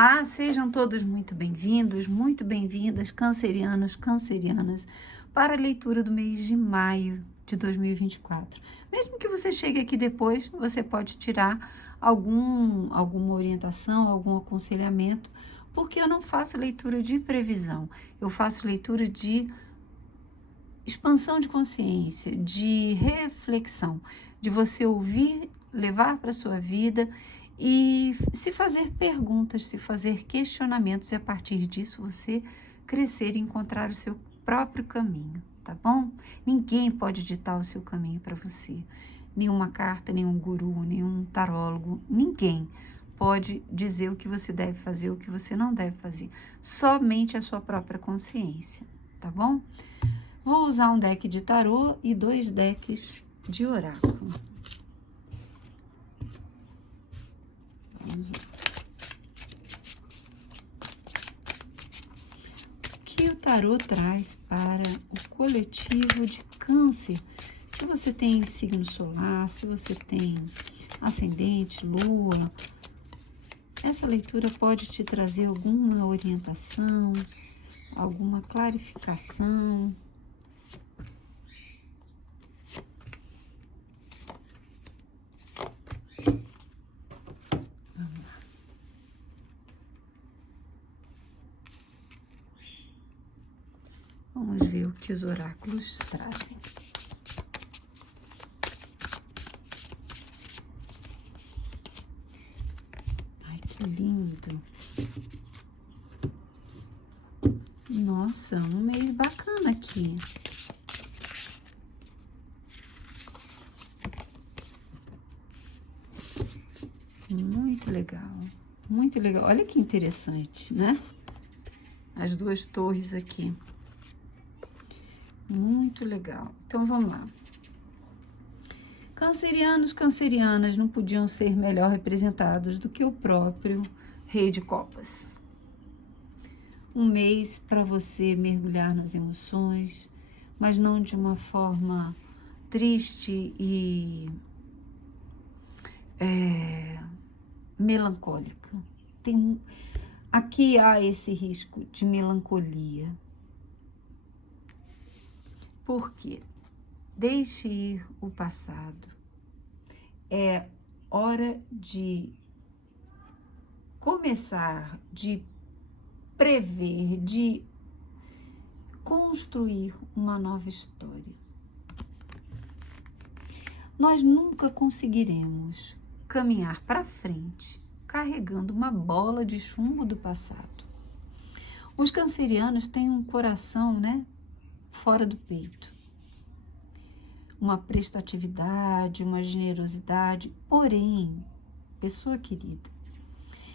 Olá, sejam todos muito bem-vindos, muito bem-vindas, cancerianos, cancerianas, para a leitura do mês de maio de 2024. Mesmo que você chegue aqui depois, você pode tirar alguma orientação, algum aconselhamento, porque eu não faço leitura de previsão, eu faço leitura de expansão de consciência, de reflexão, de você ouvir, levar para a sua vida e se fazer perguntas, se fazer questionamentos e a partir disso você crescer e encontrar o seu próprio caminho, tá bom? Ninguém pode ditar o seu caminho para você. Nenhuma carta, nenhum guru, nenhum tarólogo, ninguém pode dizer o que você deve fazer, o que você não deve fazer. Somente a sua própria consciência, tá bom? Vou usar um deck de tarô e 2 decks de oráculo. Vamos lá. O que o tarô traz para o coletivo de Câncer? Se você tem signo solar, se você tem ascendente, lua, essa leitura pode te trazer alguma orientação, alguma clarificação. Vamos ver o que os oráculos trazem. Ai, que lindo! Nossa, um mês bacana aqui. Muito legal, muito legal. Olha que interessante, né? As 2 torres aqui. Muito legal. Então, vamos lá. Cancerianos, cancerianas não podiam ser melhor representados do que o próprio Rei de Copas. Um mês para você mergulhar nas emoções, mas não de uma forma triste e melancólica. Aqui há esse risco de melancolia. Por quê? Deixe ir o passado. É hora de começar, de prever, de construir uma nova história. Nós nunca conseguiremos caminhar para frente carregando uma bola de chumbo do passado. Os cancerianos têm um coração, né, fora do peito. Uma prestatividade, uma generosidade, porém, pessoa querida,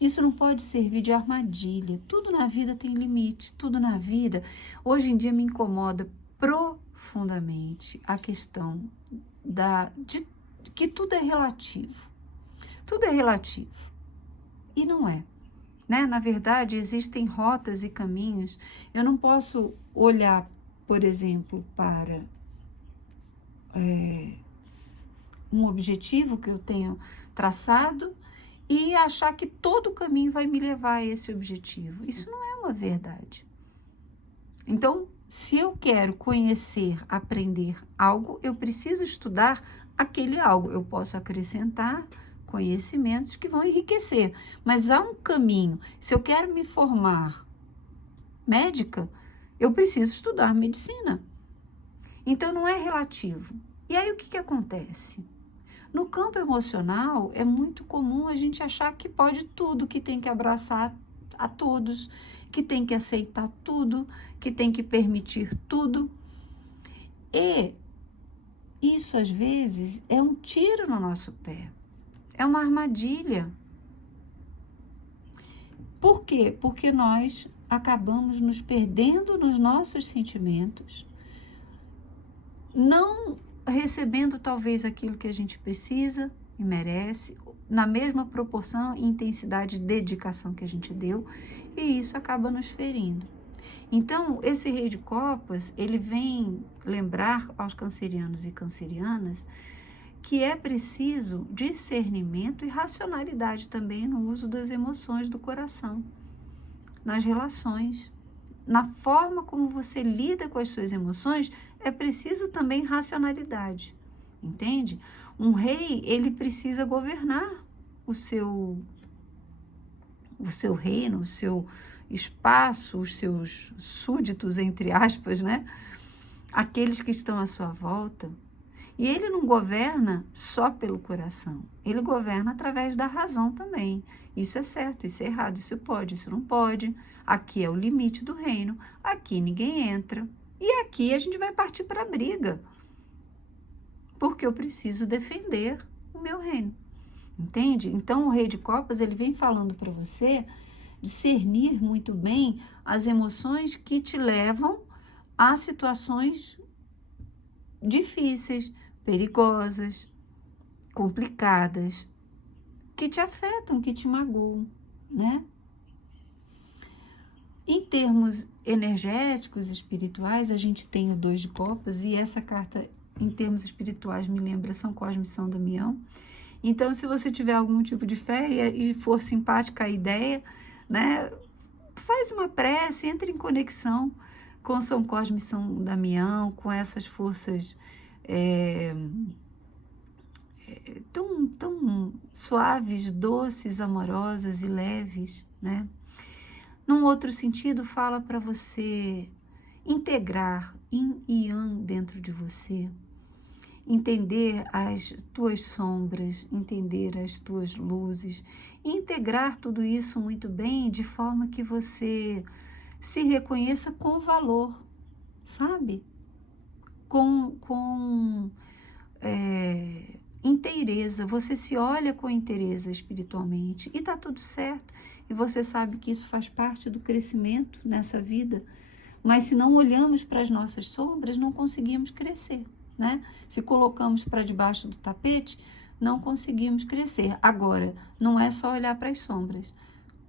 isso não pode servir de armadilha. Tudo na vida tem limite, tudo na vida. Hoje em dia me incomoda profundamente a questão de que tudo é relativo. Tudo é relativo. E não é, né? Na verdade, existem rotas e caminhos. Eu não posso olhar, por exemplo, para um objetivo que eu tenho traçado e achar que todo o caminho vai me levar a esse objetivo. Isso não é uma verdade. Então, se eu quero conhecer, aprender algo, eu preciso estudar aquele algo. Eu posso acrescentar conhecimentos que vão enriquecer, mas há um caminho. Se eu quero me formar médica, eu preciso estudar medicina. Então, não é relativo. E aí, o que acontece? No campo emocional, é muito comum a gente achar que pode tudo, que tem que abraçar a todos, que tem que aceitar tudo, que tem que permitir tudo. E isso, às vezes, é um tiro no nosso pé. É uma armadilha. Por quê? Porque nós acabamos nos perdendo nos nossos sentimentos, não recebendo talvez aquilo que a gente precisa e merece, na mesma proporção, intensidade e dedicação que a gente deu, e isso acaba nos ferindo. Então, esse Rei de Copas, ele vem lembrar aos cancerianos e cancerianas que é preciso discernimento e racionalidade também no uso das emoções do coração, nas relações, na forma como você lida com as suas emoções, é preciso também racionalidade, entende? Um rei, ele precisa governar o seu reino, o seu espaço, os seus súditos, entre aspas, né? Aqueles que estão à sua volta. E ele não governa só pelo coração, ele governa através da razão também. Isso é certo, isso é errado, isso pode, isso não pode. Aqui é o limite do reino, aqui ninguém entra. E aqui a gente vai partir para a briga, porque eu preciso defender o meu reino. Entende? Então, o Rei de Copas, ele vem falando para você discernir muito bem as emoções que te levam a situações difíceis, perigosas, complicadas, que te afetam, que te magoam, né? Em termos energéticos, espirituais, a gente tem o 2 de Copas, e essa carta, em termos espirituais, me lembra São Cosme e São Damião. Então, se você tiver algum tipo de fé e for simpática a ideia, né, faz uma prece, entre em conexão com São Cosme e São Damião, com essas forças tão suaves, doces, amorosas e leves, né? Num outro sentido, fala para você integrar yin e yang dentro de você, entender as tuas sombras, entender as tuas luzes, e integrar tudo isso muito bem, de forma que você se reconheça com valor, sabe? Com inteireza, você se olha com inteireza espiritualmente, e tá tudo certo, e você sabe que isso faz parte do crescimento nessa vida, mas se não olhamos para as nossas sombras, não conseguimos crescer, né? Se colocamos para debaixo do tapete, não conseguimos crescer. Agora, não é só olhar para as sombras.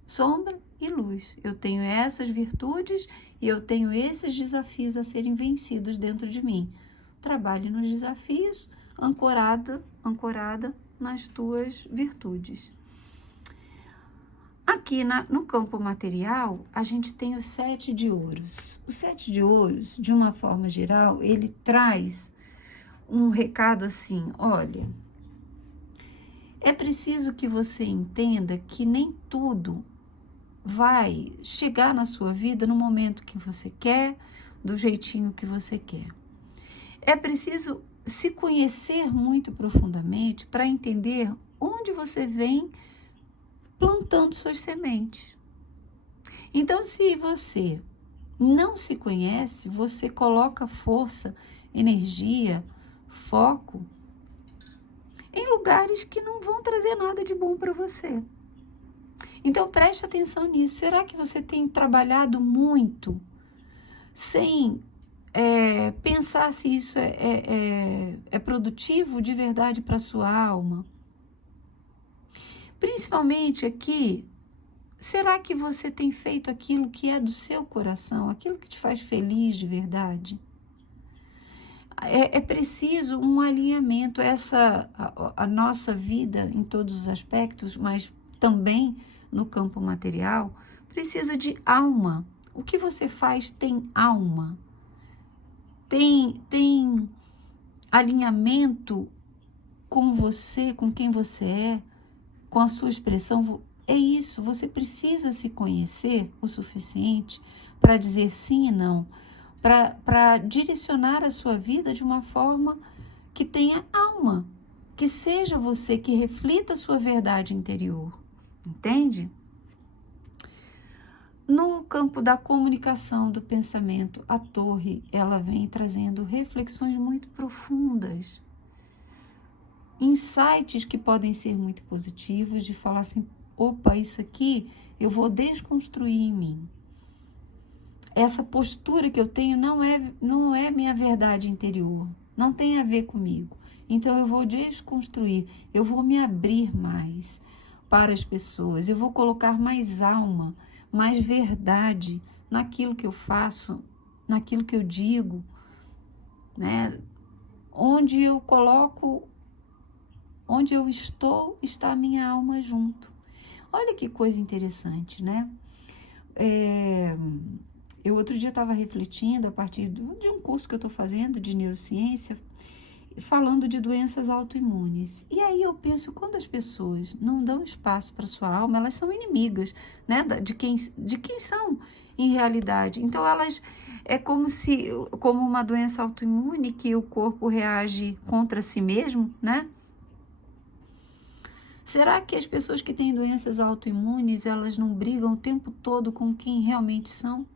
Sombra e luz. Eu tenho essas virtudes e eu tenho esses desafios a serem vencidos dentro de mim. Trabalhe nos desafios, ancorada nas tuas virtudes. Aqui no campo material, a gente tem o 7 de ouros. O 7 de ouros, de uma forma geral, ele traz um recado assim: olha, é preciso que você entenda que nem tudo vai chegar na sua vida no momento que você quer, do jeitinho que você quer. É preciso se conhecer muito profundamente para entender onde você vem plantando suas sementes. Então, se você não se conhece, você coloca força, energia, foco em lugares que não vão trazer nada de bom para você. Então, preste atenção nisso. Será que você tem trabalhado muito sem pensar se isso é produtivo de verdade para a sua alma? Principalmente aqui, será que você tem feito aquilo que é do seu coração, aquilo que te faz feliz de verdade? É preciso um alinhamento. A nossa vida em todos os aspectos, mas também no campo material, precisa de alma. O que você faz tem alma, tem alinhamento com você, com quem você é, com a sua expressão. É isso, você precisa se conhecer o suficiente para dizer sim e não, para direcionar a sua vida de uma forma que tenha alma, que seja você, que reflita a sua verdade interior, entende? No campo da comunicação, do pensamento, a torre, ela vem trazendo reflexões muito profundas, insights que podem ser muito positivos, de falar assim: opa, isso aqui eu vou desconstruir em mim. Essa postura que eu tenho não é minha verdade interior, não tem a ver comigo. Então eu vou desconstruir, eu vou me abrir mais para as pessoas, eu vou colocar mais alma, mais verdade naquilo que eu faço, naquilo que eu digo, né? Onde eu coloco onde eu estou, está a minha alma junto. Olha que coisa interessante, né? Eu outro dia estava refletindo a partir de um curso que eu estou fazendo de neurociência, falando de doenças autoimunes. E aí eu penso, quando as pessoas não dão espaço para sua alma, elas são inimigas, né, de quem são em realidade. Então elas como uma doença autoimune que o corpo reage contra si mesmo, né? Será que as pessoas que têm doenças autoimunes, elas não brigam o tempo todo com quem realmente são?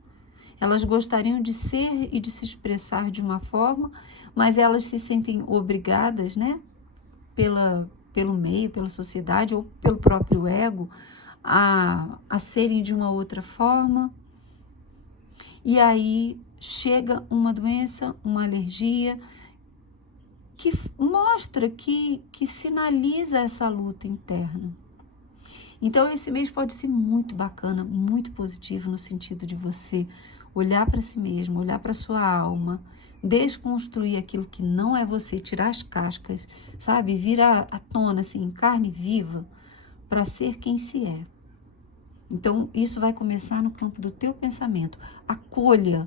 Elas gostariam de ser e de se expressar de uma forma, mas elas se sentem obrigadas, né, pelo meio, pela sociedade ou pelo próprio ego, a serem de uma outra forma. E aí chega uma doença, uma alergia, que mostra, que sinaliza essa luta interna. Então, esse mês pode ser muito bacana, muito positivo no sentido de você olhar para si mesmo, olhar para sua alma, desconstruir aquilo que não é você, tirar as cascas, sabe? Vir à tona, assim, em carne viva, para ser quem se é. Então, isso vai começar no campo do teu pensamento. Acolha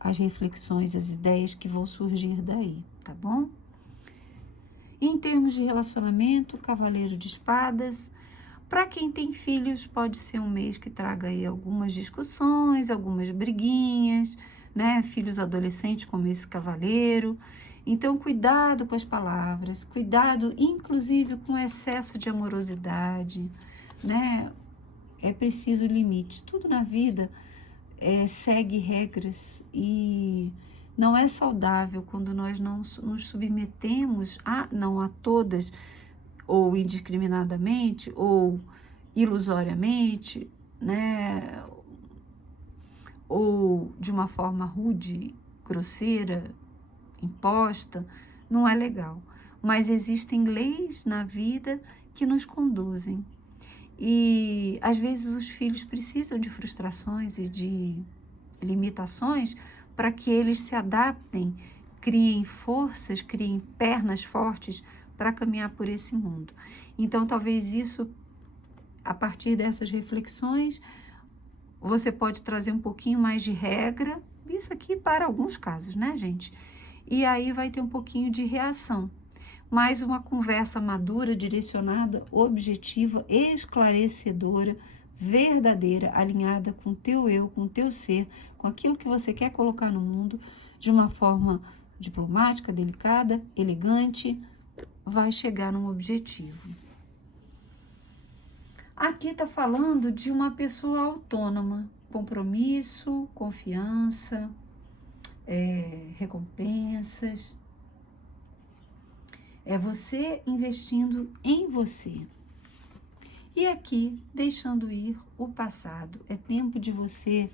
as reflexões, as ideias que vão surgir daí, tá bom? Em termos de relacionamento, Cavaleiro de Espadas, para quem tem filhos, pode ser um mês que traga aí algumas discussões, algumas briguinhas, né? Filhos adolescentes como esse cavaleiro. Então, cuidado com as palavras, cuidado inclusive com o excesso de amorosidade, né? É preciso limite. Tudo na vida segue regras e não é saudável quando nós não nos submetemos não a todas, ou indiscriminadamente, ou ilusoriamente, né? Ou de uma forma rude, grosseira, imposta, não é legal. Mas existem leis na vida que nos conduzem. E às vezes os filhos precisam de frustrações e de limitações para que eles se adaptem, criem forças, criem pernas fortes para caminhar por esse mundo. Então, talvez isso, a partir dessas reflexões, você pode trazer um pouquinho mais de regra, isso aqui para alguns casos, né, gente? E aí vai ter um pouquinho de reação. Mais uma conversa madura, direcionada, objetiva, esclarecedora, verdadeira, alinhada com o teu eu, com o teu ser, com aquilo que você quer colocar no mundo, de uma forma diplomática, delicada, elegante, vai chegar num objetivo. Aqui está falando de uma pessoa autônoma, compromisso, confiança, recompensas. É você investindo em você. E aqui, deixando ir o passado. É tempo de você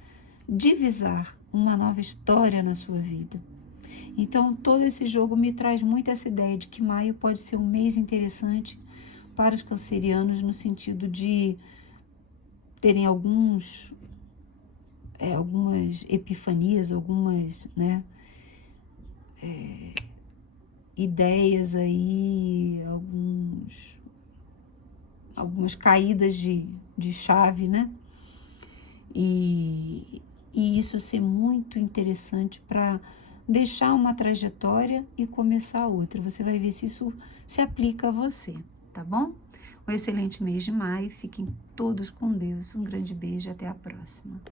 divisar uma nova história na sua vida. Então, todo esse jogo me traz muito essa ideia de que maio pode ser um mês interessante para os cancerianos, no sentido de terem algumas epifanias, algumas, né, ideias aí, algumas caídas de chave, né? E isso ser muito interessante para deixar uma trajetória e começar outra. Você vai ver se isso se aplica a você, tá bom? Um excelente mês de maio. Fiquem todos com Deus. Um grande beijo e até a próxima.